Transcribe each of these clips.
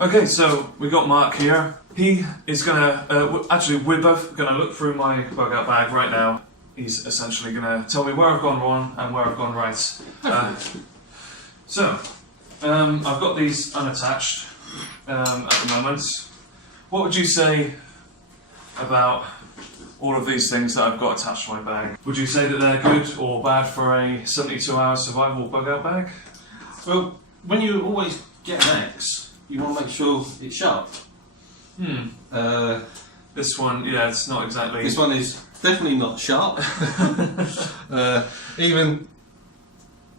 Okay, so we got Mark here. He is gonna, actually we're both gonna look through my bug out bag right now. He's essentially gonna tell me where I've gone wrong and where I've gone right. So, I've got these unattached at the moment. What would you say about all of these things that I've got attached to my bag? Would you say that they're good or bad for a 72-hour survival bug out bag? Well, when you always get an axe, you want to make sure it's sharp. This one, yeah, it's not exactly... This one is definitely not sharp. Even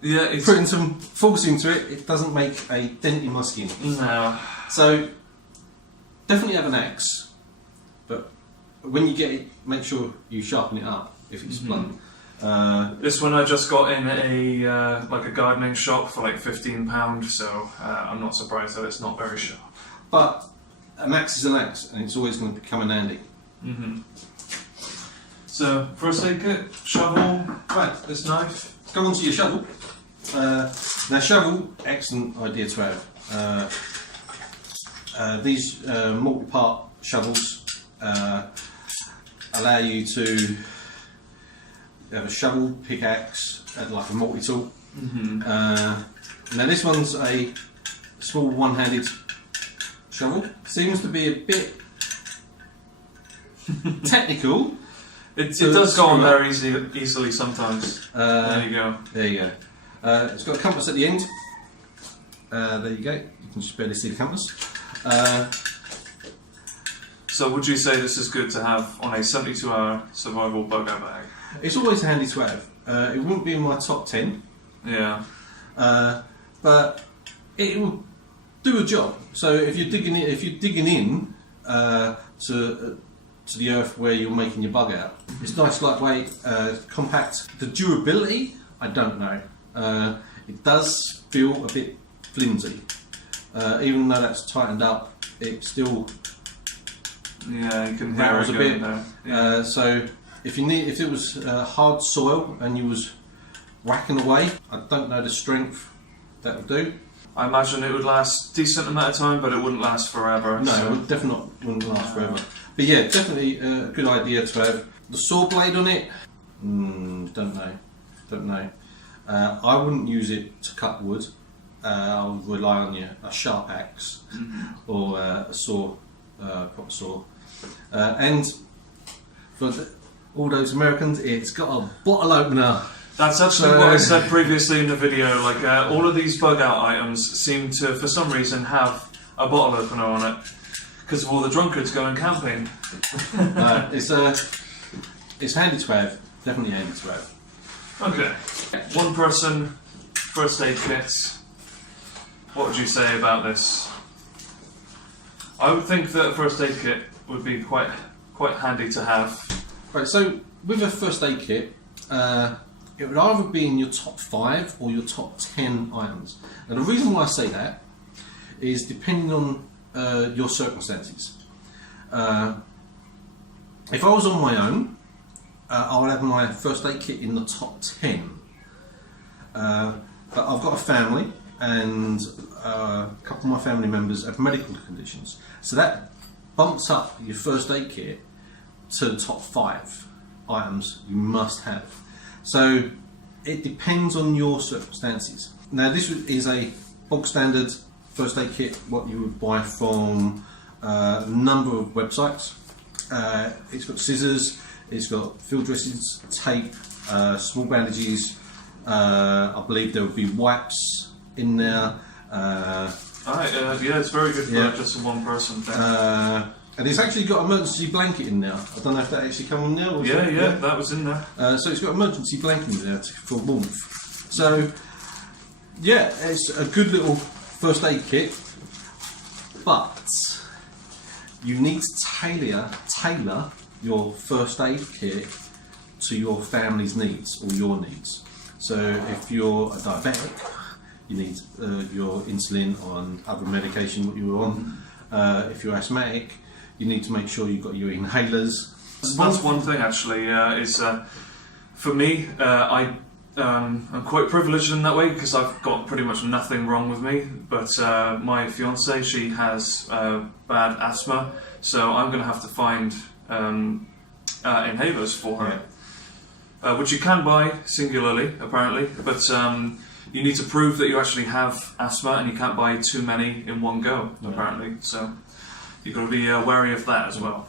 putting some force into it, it doesn't make a dent in my skin. No. So, definitely have an axe, but when you get it, make sure you sharpen it up if it's blunt. This one I just got in a like a gardening shop for like £15, so I'm not surprised that it's not very sharp. But an axe is an axe, and it's always going to come in handy. So, first aid kit, shovel, Right, this knife. go on to your shovel. Now, shovel, excellent idea to have. These multi-part shovels allow you to have a shovel, pickaxe, and like a multi-tool. Now this one's a small one-handed shovel. Seems to be a bit technical. It does go on there easily sometimes. There you go. There you go. It's got a compass at the end. There you go. You can just barely see the compass. So would you say this is good to have on a 72-hour survival bug out bag? It's always handy to have. It wouldn't be in my top 10. Yeah. But it will do a job. So if you're digging in to the earth where you're making your bug out, it's nice, lightweight, compact. The durability, I don't know. It does feel a bit flimsy. Even though that's tightened up, it still Yeah, you can hear rattles it a going bit. there. Yeah. So if it was hard soil and you was whacking away, I don't know the strength that would do. I imagine it would last a decent amount of time, but it wouldn't last forever. No, so. it definitely wouldn't last forever. But yeah, definitely a good idea to have. The saw blade on it, don't know. I wouldn't use it to cut wood. I would rely on a sharp axe or a saw, proper saw. And for all those Americans, it's got a bottle opener. That's actually what I said previously in the video. Like all of these bug out items seem to, for some reason, have a bottle opener on it because of all the drunkards going camping. It's handy to have. Definitely handy to have. Okay, one person first aid kit. What would you say about this? I would think that a first aid kit would be quite handy to have. Right. So with a first aid kit, it would either be in your top 5 or your top 10 items. Now the reason why I say that is depending on your circumstances. If I was on my own, I would have my first aid kit in the top 10. But I've got a family and a couple of my family members have medical conditions. So that bumps up your first aid kit to the top 5 items you must have. So it depends on your circumstances. Now this is a bog standard first aid kit, what you would buy from a number of websites. It's got scissors, it's got field dressings, tape, small bandages, I believe there would be wipes in there. Alright, yeah, it's very good for just a one person thing. And it's actually got an emergency blanket in there. I don't know if that actually came in there. Or yeah, that was in there. So it's got an emergency blanket in there for warmth. So yeah, it's a good little first aid kit, but you need to tailor your first aid kit to your family's needs or your needs. So if you're a diabetic, you need your insulin or other medication that you're on. If you're asthmatic, you need to make sure you've got your inhalers. That's one thing actually, is for me, I I'm quite privileged in that way because I've got pretty much nothing wrong with me. But my fiance, she has bad asthma, so I'm going to have to find inhalers for her, which you can buy singularly, apparently. But you need to prove that you actually have asthma, and you can't buy too many in one go, apparently. So you've got to be wary of that as well.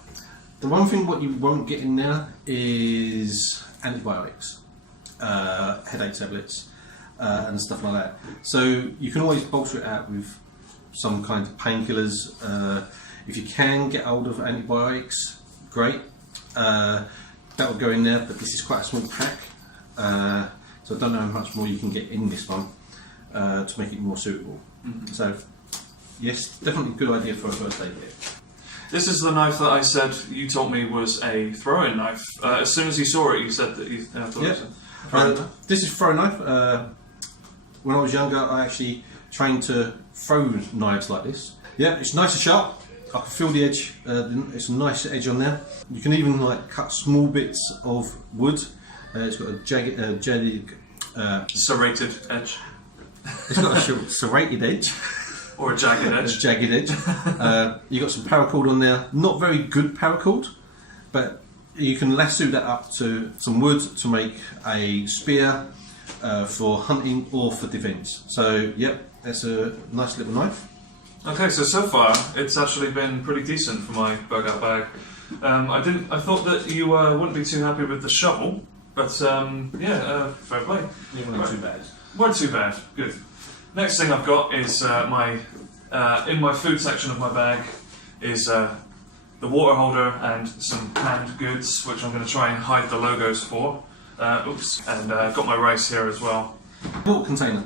The one thing what you won't get in there is antibiotics, headache tablets, and stuff like that. So you can always bolster it out with some kind of painkillers. If you can get hold of antibiotics, great. That will go in there, but this is quite a small pack. So I don't know how much more you can get in this one to make it more suitable. So yes, definitely a good idea for a first aid kit. This is the knife that I said you told me was a throwing knife. As soon as you saw it, you said that you thought it was a throwing knife. This is a throwing knife. When I was younger, I actually trained to throw knives like this. Yeah, it's nice and sharp. I can feel the edge. It's a nice edge on there. You can even like cut small bits of wood. It's got a jagged, serrated edge. It's got a serrated edge. Or a jagged edge. A jagged edge. You got some paracord on there. Not very good paracord, but you can lasso that up to some wood to make a spear for hunting or for defence. So, yep, that's a nice little knife. Okay, so far it's actually been pretty decent for my bug out bag. I thought that you wouldn't be too happy with the shovel, but fair play. Yeah, not too bad. Weren't too bad. Good. Next thing I've got is in my food section of my bag is the water holder and some canned goods, which I'm going to try and hide the logos for. And I've got my rice here as well. Water container.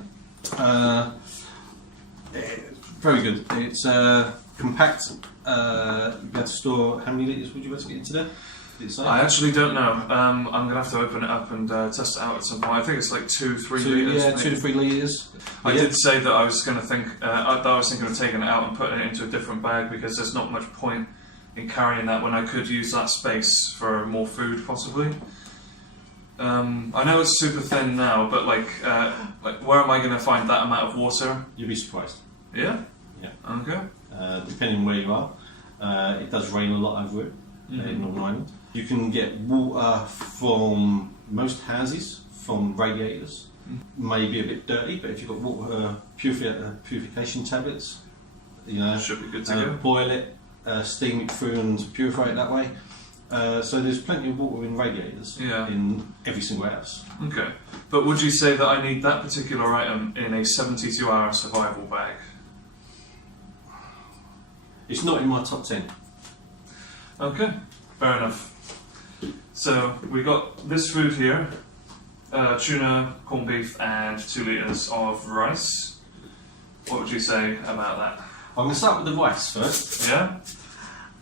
Very good. It's compact. You have to store, how many litres would you have to get into there? Did it say? I actually don't know. I'm going to have to open it up and test it out at some point. I think it's like 2-3 litres. Yeah, 2 to 3 litres. I did say that I was going to think. I was thinking of taking it out and putting it into a different bag because there's not much point in carrying that when I could use that space for more food, possibly. I know it's super thin now, but like where am I going to find that amount of water? You'll be surprised. Yeah. Yeah. Okay. Depending where you are, it does rain a lot over it in Northern Ireland. You can get water from most houses, from radiators. Maybe a bit dirty, but if you've got water purification tablets, you know, should be good to go. Boil it, steam it through, and purify it that way. So there's plenty of water in radiators in every single house. Okay, but would you say that I need that particular item in a 72-hour survival bag? It's not in my top 10. Okay, fair enough. So we got this food here, tuna, corned beef and 2 litres of rice. What would you say about that? I'm going to start with the rice first. Yeah?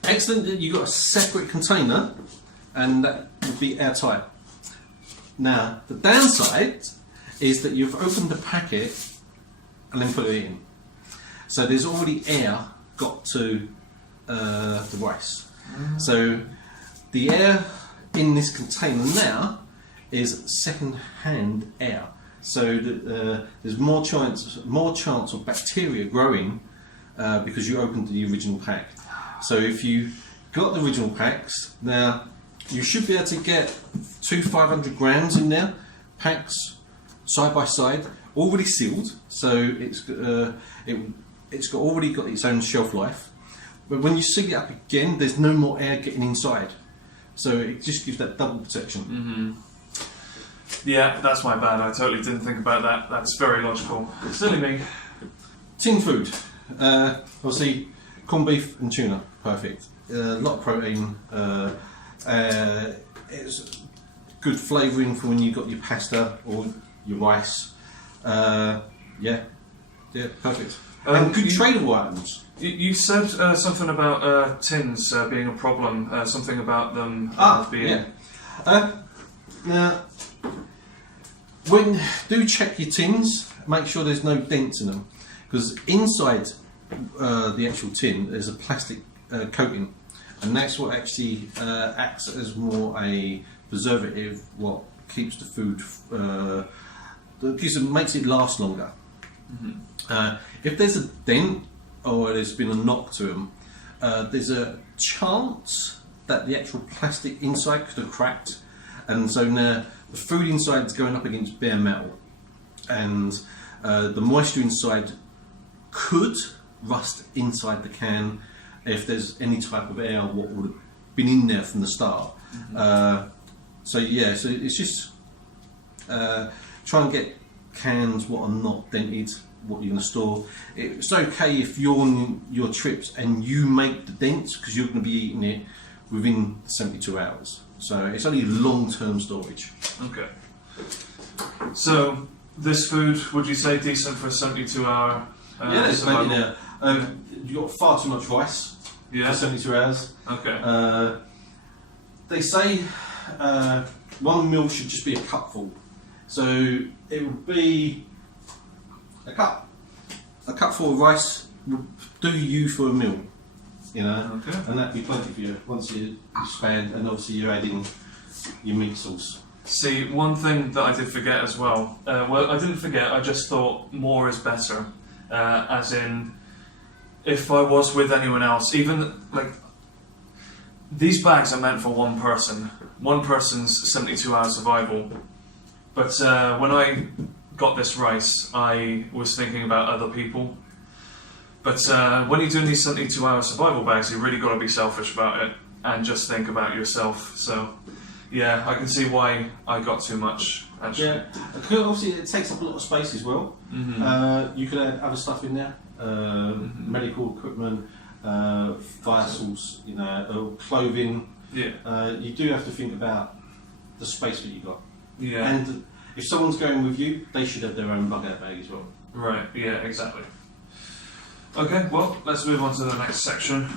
Excellent that you've got a separate container and that would be airtight. Now, the downside is that you've opened the packet and then put it in. So there's already air got to the rice. So the air in this container now is second-hand air. So that, there's more chance of bacteria growing because you opened the original pack. So if you got the original packs, now you should be able to get 500 grams in there, packs side by side, already sealed. So it's already got its own shelf life. But when you seal it up again, there's no more air getting inside. So it just gives that double protection. Yeah, that's my bad. I totally didn't think about that. That's very logical. Silly me. Tin food. Obviously, corned beef and tuna. Perfect. A lot of protein. It's good flavouring for when you've got your pasta or your rice. Yeah, perfect. And good tradable items. You said something about tins being a problem. Something about them being. Yeah. Now, do check your tins. Make sure there's no dents in them, because inside the actual tin there's a plastic coating, and that's what actually acts as more a preservative, what keeps the food because it makes it last longer. If there's a dent or there's been a knock to them, there's a chance that the actual plastic inside could have cracked, and so now the food inside is going up against bare metal, and the moisture inside could rust inside the can if there's any type of air what would have been in there from the start. So it's just try and get cans what are not dented, what you're going to store. It's okay if you're on your trips and you make the dents, because you're going to be eating it within 72 hours. So it's only long-term storage. Okay. So this food, would you say decent for a 72-hour survival? Maybe now. You've got far too much rice for 72 hours. Okay. They say 1 meal should just be a cupful. So it would be a cupful of rice would do you for a meal, you know, and that'd be plenty for you once you expand, and obviously you're adding your meat sauce. See, one thing that I did forget as well, I didn't forget, I just thought more is better, as in, if I was with anyone else, even, like, these bags are meant for one person's 72-hour survival, but when I got this rice, I was thinking about other people. But when you're doing these 72-hour survival bags, you really got to be selfish about it and just think about yourself. So, yeah, I can see why I got too much. Actually. Yeah, obviously it takes up a lot of space as well. You could add other stuff in there, medical equipment, fire sauce, you know, clothing. Yeah. You do have to think about the space that you got. Yeah. And if someone's going with you, they should have their own bug-out bag as well. Right, yeah, exactly. Okay, well, let's move on to the next section.